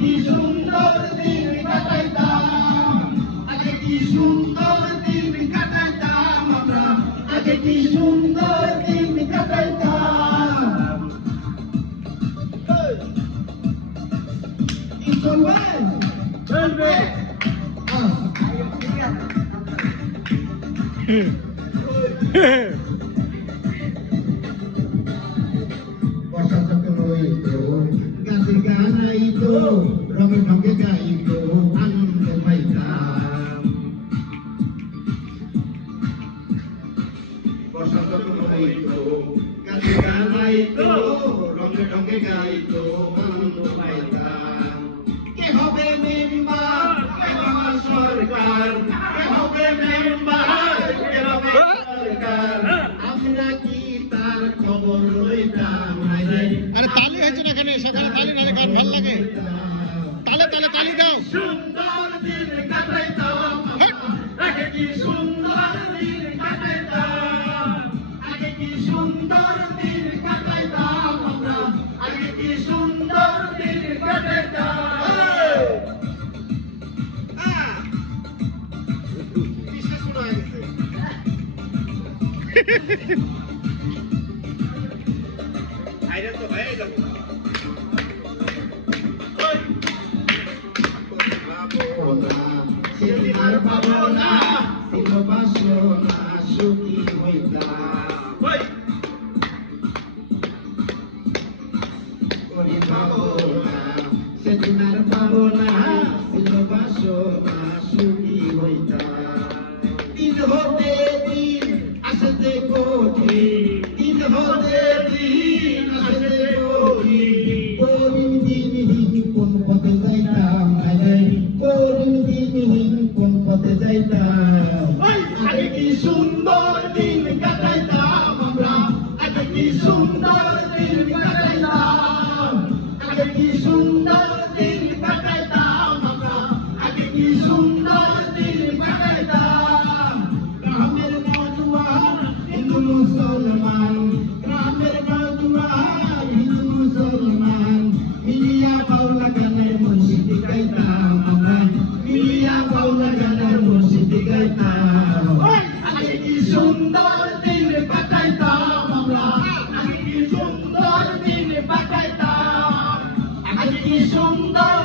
কি সুন্দর দিন কাটাইতাম, আগে কি সুন্দর দিন কাটাইতাম আমরা, আগে কি সুন্দর দিন কাটাইতাম। কি চলবে? চলবে। বর্ষা যখন হইত গাছে গান আইত, রঙে ঢঙে গাইত, আনন্দ পাইতাম। বর্ষা যখন হইত গাছে গান আইত, রঙে ঢঙে গাইত, আনন্দ পাইতাম। কে হবে মেম্বার, কে হবে সরকার, কে হবে মেম্বার, কে হবে সরকার, আমরা কি তার খবর লইতাম। আরে তালি হয়েছে না কেন? সকালে তালি নালে গান ভাল লাগে। তালে তালে তালি দাও। সুন্দর দিন কাটাইতাম, আগে কি সুন্দর দিন কাটাইতাম, আগে কি সুন্দর দিন কাটাইতাম আমরা, আগে কি সুন্দর দিন কাটাইতাম। কিসে শোনা গেছে? আইরা তো ভাই যাও। সেদিন আর পাবো না, ছিল বাসনা সুখী হইতাম। করি পাবো না, সেদিন আর পাবো না, ছিল বাসনা সুখী হইতাম। দিন হতে দিন আসতে কঠিন, দিন হতে দিন আসতে কঠিন, করিম দিনহীন কোন পথে যাইতাম, করিম দিনহীন কোন পথে যাইতাম। আগে কি সুন্দর দিন কাটাইতাম আমরা, আগে কি সুন্দর দিন কাটাইতাম, আগে কি সুন্দর দিন কাটাইতাম আমরা, আগে কি সুন্দর দিন কাটাইতাম। গ্রামের নওজোয়ান হিন্দু মুসলমান, গ্রামের নওজোয়ান হিন্দু মুসলমান, মিলিয়া বাউলা গানের মুর্শিদি গাইতাম আমরা, মিলিয়া বাউলা গানের মুর্শিদি গাইতাম। আগে কি সুন্দর দিন কাটাইতাম আমরা, আগে কি সুন্দর দিন কাটাইতাম, আগে কি সুন্দর